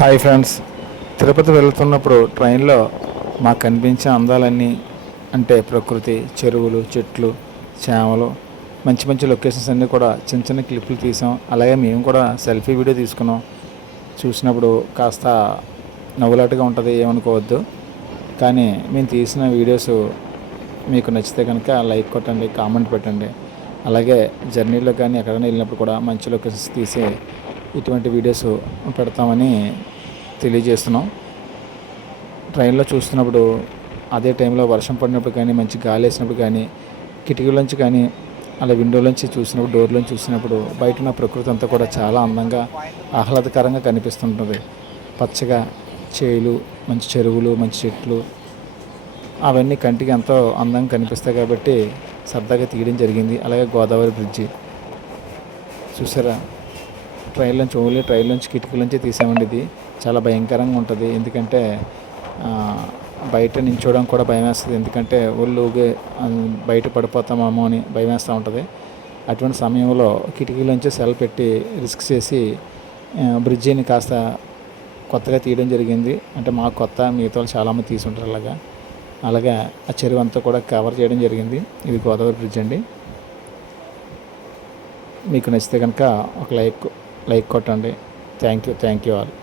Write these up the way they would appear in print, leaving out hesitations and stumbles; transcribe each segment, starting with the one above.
Hi friends. Tirupati వెళ్తున్నప్పుడు ట్రైన్లో మాకు కనిపించే అందాలన్నీ అంటే ప్రకృతి, చెరువులు, చెట్లు, చేమలు, మంచి మంచి లొకేషన్స్ అన్నీ కూడా చిన్న చిన్న క్లిప్పులు తీసాం. అలాగే మేము కూడా సెల్ఫీ వీడియో తీసుకున్నాం. చూసినప్పుడు కాస్త నవ్వులాటగా ఉంటుంది, ఏమనుకోవద్దు. కానీ మేము తీసిన వీడియోస్ మీకు నచ్చితే కనుక లైక్ కొట్టండి, కామెంట్ పెట్టండి. అలాగే జర్నీలో కానీ ఎక్కడైనా వెళ్ళినప్పుడు కూడా మంచి లొకేషన్స్ తీసి ఇటువంటి వీడియోస్ పెడతామని తెలియజేస్తున్నాం. ట్రైన్లో చూస్తున్నప్పుడు అదే టైంలో వర్షం పడినప్పుడు కానీ, మంచి గాలి వేసినప్పుడు కానీ, కిటికీలోంచి కానీ అలా విండోలోంచి చూసినప్పుడు, డోర్లోంచి చూసినప్పుడు బయట ఉన్న ప్రకృతి అంతా కూడా చాలా అందంగా, ఆహ్లాదకరంగా కనిపిస్తుంటుంది. పచ్చగా చేలు, మంచి చెరువులు, మంచి చెట్లు అవన్నీ కంటికి ఎంతో అందంగా కనిపిస్తాయి కాబట్టి సరదాగా తీయడం జరిగింది. అలాగే గోదావరి బ్రిడ్జి చూసారా, ట్రైన్లోంచి కిటికీలోంచి తీసామండి. ఇది చాలా భయంకరంగా ఉంటుంది. ఎందుకంటే బయట నించోవడం కూడా భయం వేస్తుంది. ఎందుకంటే ఒళ్ళు బయట పడిపోతామేమో అని భయం వేస్తూ ఉంటుంది. అటువంటి సమయంలో కిటికీలోంచి సెల్ పెట్టి రిస్క్ చేసి బ్రిడ్జిని కాస్త కొత్తగా తీయడం జరిగింది. అంటే మాకు కొత్త, మిగతా వాళ్ళు చాలామంది తీసుంటారు. అలాగా ఆ చెరువు అంతా కూడా కవర్ చేయడం జరిగింది. ఇది గోదావరి బ్రిడ్జ్ అండి. మీకు నచ్చితే కనుక ఒక లైక్ కొట్టండి. Thank you all.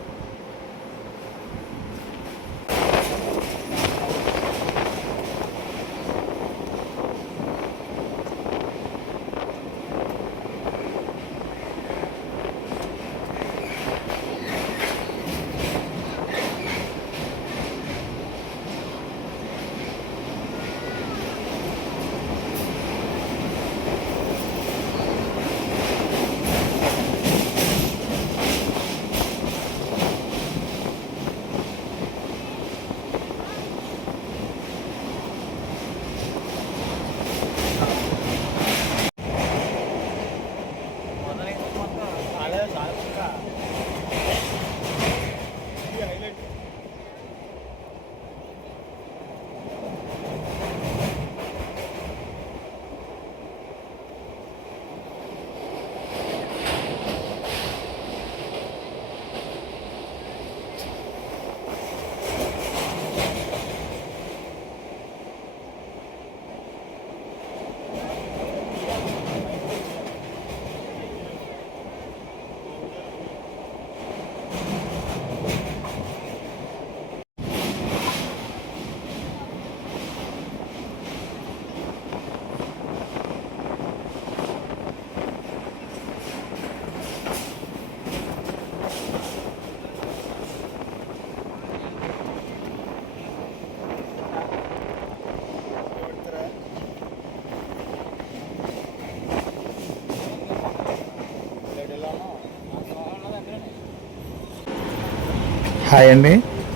హాయ్ అండి.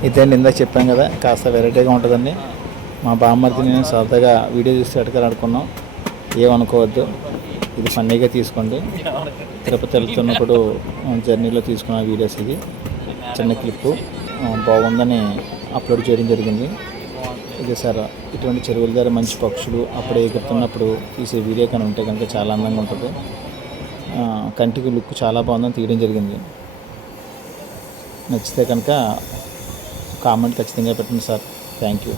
ఇదే ఇందాక చెప్పాం కదా, కాస్త వెరైటీగా ఉంటుందండి. మా బామ్మర్ది నేను సరదాగా వీడియో చూసి ఆడుకున్నాం. ఏమనుకోవద్దు, ఇది ఫన్నీగా తీసుకోండి. తిరుపతి వెళ్తున్నప్పుడు జర్నీలో తీసుకున్న వీడియోస్. ఇది చిన్న క్లిప్పు బాగుందని అప్లోడ్ చేయడం జరిగింది. ఇది సార్, ఇటువంటి చెరువుల దగ్గర మంచి పక్షులు అప్పుడు ఎగురుతున్నప్పుడు తీసే వీడియో కానీ ఉంటే కనుక చాలా అందంగా ఉంటుంది. కంటికి లుక్ చాలా బాగుందని తీయడం జరిగింది. నచ్చితే కనుక కామెంట్ ఖచ్చితంగా పెట్టండి సార్. Thank you.